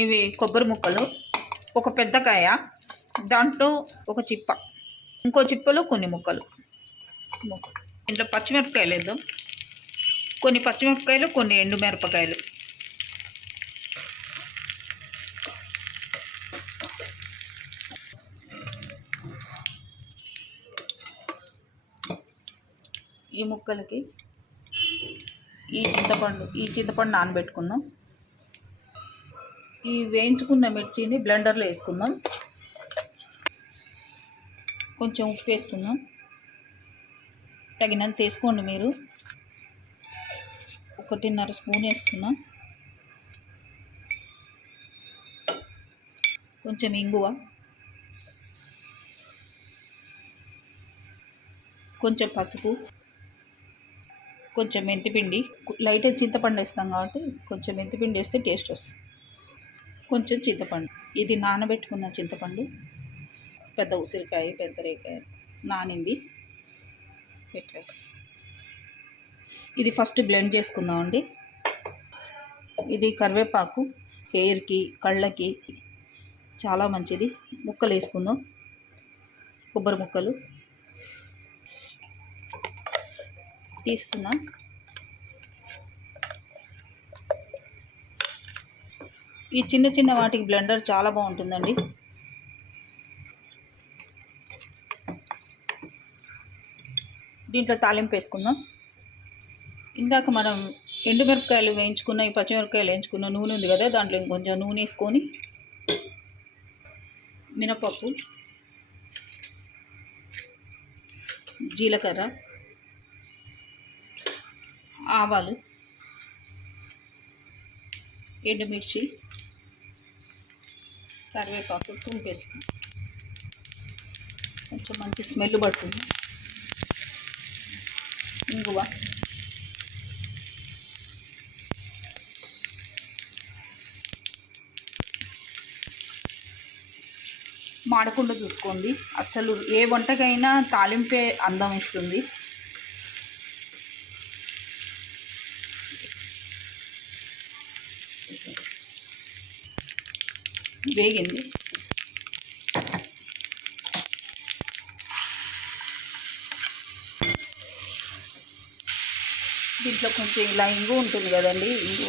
ఇవి కొబ్బరి ముక్కలు, ఒక పెద్ద కాయ, దాంట్లో ఒక చిప్ప, ఇంకో చిప్పలో కొన్ని ముక్కలు. ఇంట్లో పచ్చిమిరపకాయలు వేద్దాం. కొన్ని పచ్చిమిరపకాయలు, కొన్ని ఎండుమిరపకాయలు. ఈ ముక్కలకి ఈ చింతపండు నానబెట్టుకుందాం. ఈ వేయించుకున్న మిర్చిని బ్లెండర్లో వేసుకుందాం. కొంచెం ఉప్పు వేసుకుందాం, తగినంత వేసుకోండి మీరు. 1.5 స్పూన్ వేసుకున్నాం. కొంచెం ఇంగువ, కొంచెం పసుపు, కొంచెం మెంతిపిండి. లైట్ చింతపండు వేస్తాం కాబట్టి కొంచెం మెంతిపిండి వేస్తే టేస్ట్ వస్తుంది. కొంచెం చింతపండు, ఇది నానబెట్టుకున్న చింతపండు, పెద్ద ఉసిరికాయ, పెద్ద రేకాయ నానింది. ఇది ఫస్ట్ బ్లెండ్ చేసుకుందామండి. ఇది కరివేపాకు, హెయిర్కి, కళ్ళకి చాలా మంచిది. ముక్కలు వేసుకుందాం. కొబ్బరి ముక్కలు తీస్తున్నా. ఈ చిన్న చిన్న వాటికి బ్లెండర్ చాలా బాగుంటుందండి. దీంట్లో తాలింపు వేసుకుందాం. ఇందాక మనం ఎండుమిరపకాయలు వేయించుకున్న, ఈ పచ్చిమిరపకాయలు వేయించుకున్న నూనె ఉంది కదా, దాంట్లో ఇంకొంచెం నూనె వేసుకొని మినపప్పు, జీలకర్ర, ఆవాలు, ఎండుమిర్చి, కరివేపాకు తుంపేసుకుందాం. కొంచెం మంచి స్మెల్ పడుతుంది. ఇంగువ, మాడకుండా చూసుకోండి. అసలు ఏ వంటకైనా తాలింపే అందం ఇస్తుంది. వేగింది. దీంట్లో కొంచెం ఇలా ఇంగు ఉంటుంది కదండి, ఇంగు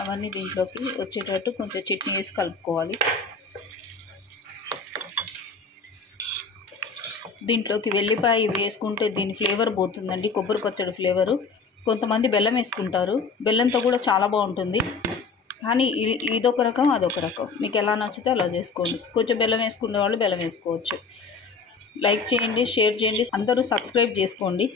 అవన్నీ దీంట్లోకి వచ్చేటట్టు కొంచెం చట్నీ వేసి కలుపుకోవాలి. దీంట్లోకి వెల్లిపాయ వేసుకుంటే దీని ఫ్లేవర్ పోతుందండి, కొబ్బరి పచ్చడి ఫ్లేవరు. కొంతమంది బెల్లం వేసుకుంటారు, బెల్లంతో కూడా చాలా బాగుంటుంది. కానీ ఇదొక రకం, అదొక రకం. మీకు ఎలా నచ్చితే అలా చేసుకోండి. కొంచెం బెల్లం వేసుకునే వాళ్ళు బెల్లం వేసుకోవచ్చు. లైక్ చేయండి, షేర్ చేయండి, అందరూ సబ్స్క్రైబ్ చేసుకోండి.